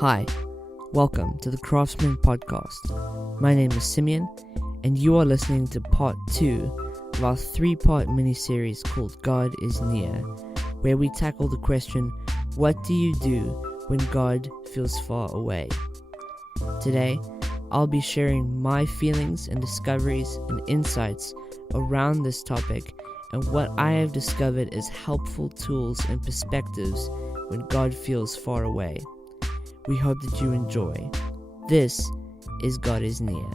Hi, welcome to the Craftsman Podcast. My name is Simeon, and you are listening to part 2 of our 3-part mini-series called God is Near, where we tackle the question, what do you do when God feels far away? Today, I'll be sharing my feelings and discoveries and insights around this topic and what I have discovered as helpful tools and perspectives when God feels far away. We hope that you enjoy. This is God is Near.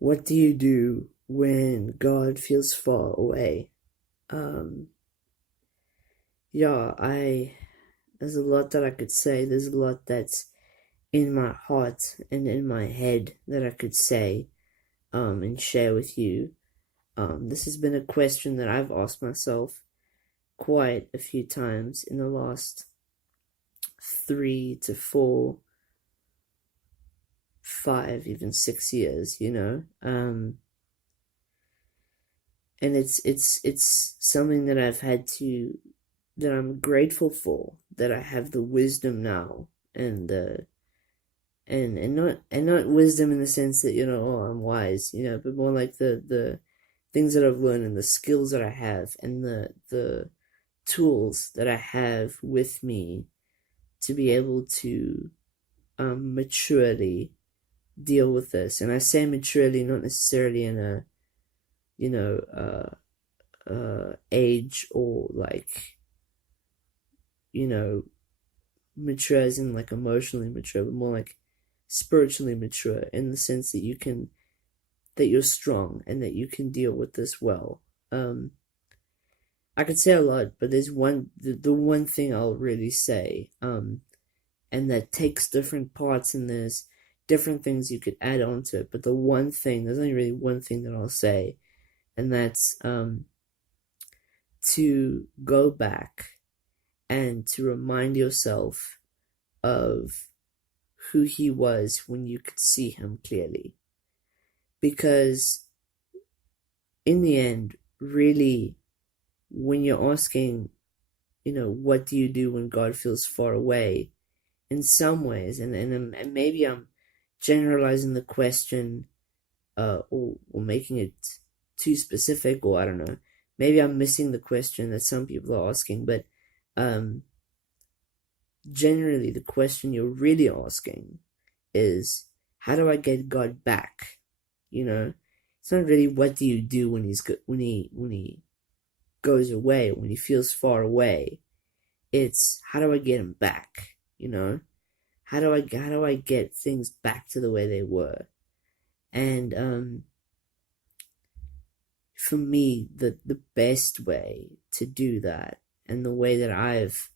What do you do when God feels far away? There's a lot that I could say. There's a lot that's in my heart and in my head that I could say and share with you. This has been a question that I've asked myself quite a few times in the last 3 to 4, 5, even 6 years, and it's something that that I'm grateful for, that I have the wisdom now, and not wisdom in the sense that, I'm wise, but more like the things that I've learned and the skills that I have and the tools that I have with me to be able to maturely deal with this. And I say maturely, not necessarily in a age or mature as in like emotionally mature, but more like spiritually mature in the sense that you're strong and that you can deal with this well. I could say a lot, but there's the one thing I'll really say, and that takes different parts, and there's different things you could add on to it, but there's only really one thing that I'll say, and that's to go back and to remind yourself of who he was when you could see him clearly. Because in the end, really, when you're asking, what do you do when God feels far away, in some ways, and maybe I'm generalizing the question, or making it too specific, or I don't know, maybe I'm missing the question that some people are asking, but generally the question you're really asking is, how do I get God back? It's not really what do you do when he goes away, when he feels far away. It's how do I get him back? How do I get things back to the way they were? And for me, the best way to do that, and the way that I've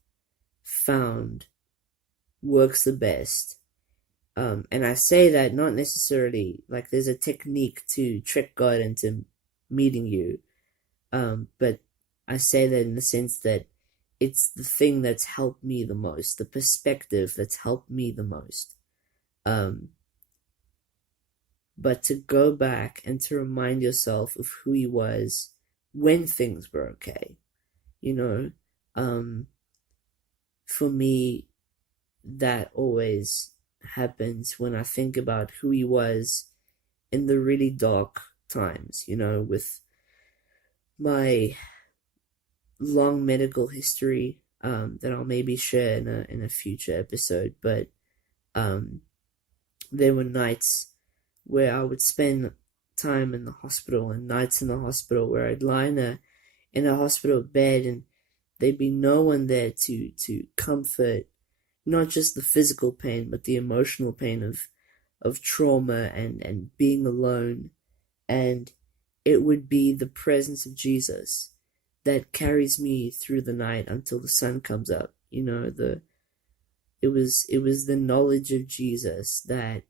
found works the best, and I say that not necessarily like there's a technique to trick God into meeting you, but I say that in the sense that it's the thing that's helped me the most, the perspective that's helped me the most. But to go back and to remind yourself of who he was when things were okay, for me, that always happens when I think about who he was in the really dark times, with my long medical history, that I'll maybe share in a future episode. But there were nights where I would spend time in the hospital, and nights in the hospital where I'd lie in a hospital bed, and there'd be no one there to comfort not just the physical pain, but the emotional pain of trauma and being alone. And it would be the presence of Jesus that carries me through the night until the sun comes up. It was the knowledge of Jesus that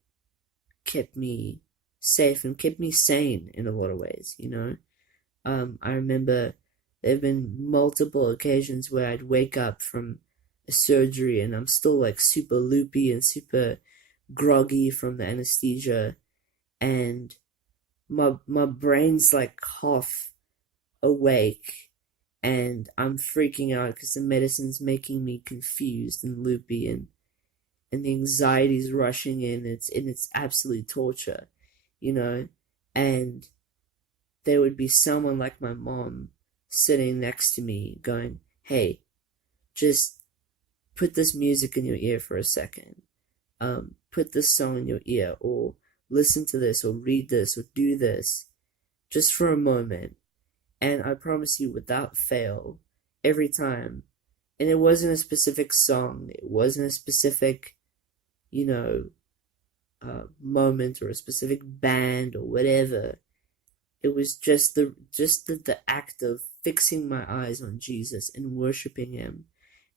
kept me safe and kept me sane in a lot of ways. I remember there have been multiple occasions where I'd wake up from a surgery and I'm still like super loopy and super groggy from the anesthesia, and my brain's like half awake and I'm freaking out because the medicine's making me confused and loopy, and the anxiety's rushing in. It's absolute torture, you know. And there would be someone like my mom sitting next to me going, hey, just put this music in your ear for a second. Put this song in your ear, or listen to this, or read this, or do this, just for a moment. And I promise you, without fail, every time, and it wasn't a specific song, it wasn't a specific, moment or a specific band or whatever. It was just the act of fixing my eyes on Jesus and worshiping him.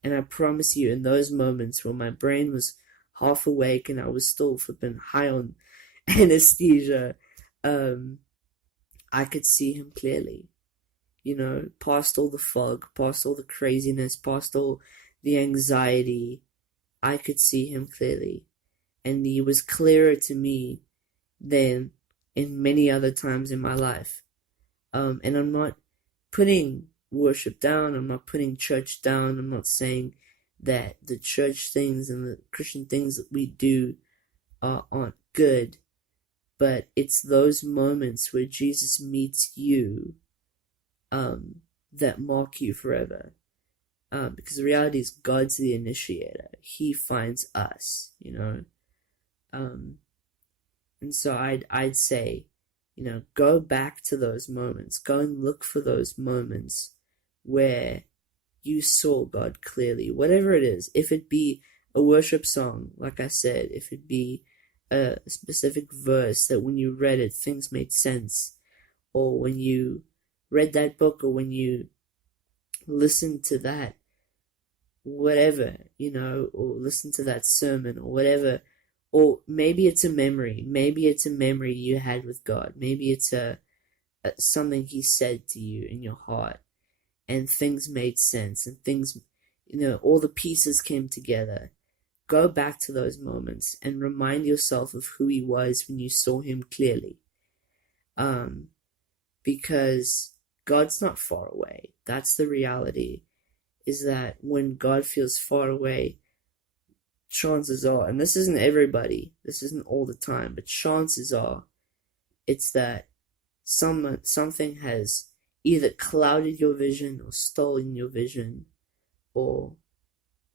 And I promise you, in those moments where my brain was half awake and I was still flipping high on anesthesia, I could see him clearly. Past all the fog, past all the craziness, past all the anxiety, I could see him clearly. And he was clearer to me than in many other times in my life. And I'm not putting worship down, I'm not putting church down, I'm not saying that the church things and the Christian things that we do aren't good, but it's those moments where Jesus meets you that mark you forever. Because the reality is God's the initiator. He finds us, and so I'd say, go back to those moments. Go and look for those moments where you saw God clearly, whatever it is. If it be a worship song, like I said, if it be a specific verse that when you read it, things made sense, or when you read that book, or when you listened to that, whatever, or listen to that sermon, or whatever. Or maybe it's a memory. Maybe it's a memory you had with God. Maybe it's something he said to you in your heart, and things made sense, and things, all the pieces came together. Go back to those moments and remind yourself of who he was when you saw him clearly. Because God's not far away. That's the reality, is that when God feels far away, chances are, and this isn't everybody, this isn't all the time, but chances are, it's that something has either clouded your vision or stolen your vision, or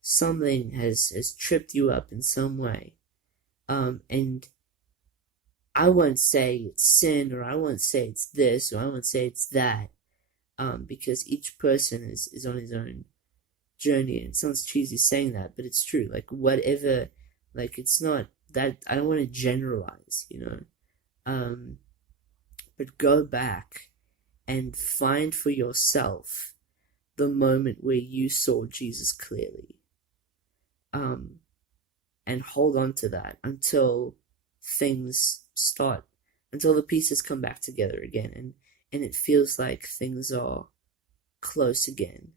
something has tripped you up in some way. And I won't say it's sin, or I won't say it's this, or I won't say it's that, because each person is on his own journey. And it sounds cheesy saying that, but it's true. Like, whatever, like, it's not that, I don't want to generalize, but go back and find for yourself the moment where you saw Jesus clearly, and hold on to that until the pieces come back together again, and it feels like things are close again.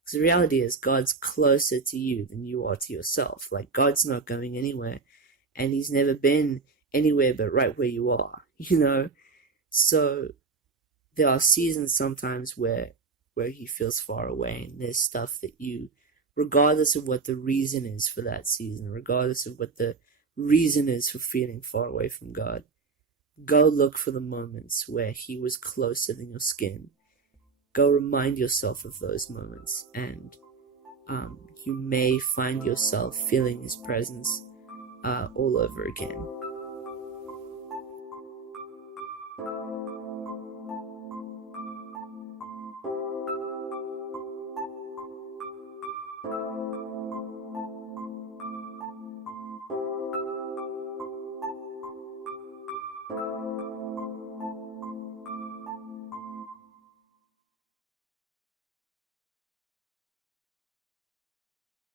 Because the reality is, God's closer to you than you are to yourself. Like, God's not going anywhere, and he's never been anywhere but right where you are, So there are seasons sometimes where he feels far away, and there's stuff that you, regardless of what the reason is for that season, regardless of what the reason is for feeling far away from God, go look for the moments where he was closer than your skin. Go remind yourself of those moments, and you may find yourself feeling his presence all over again.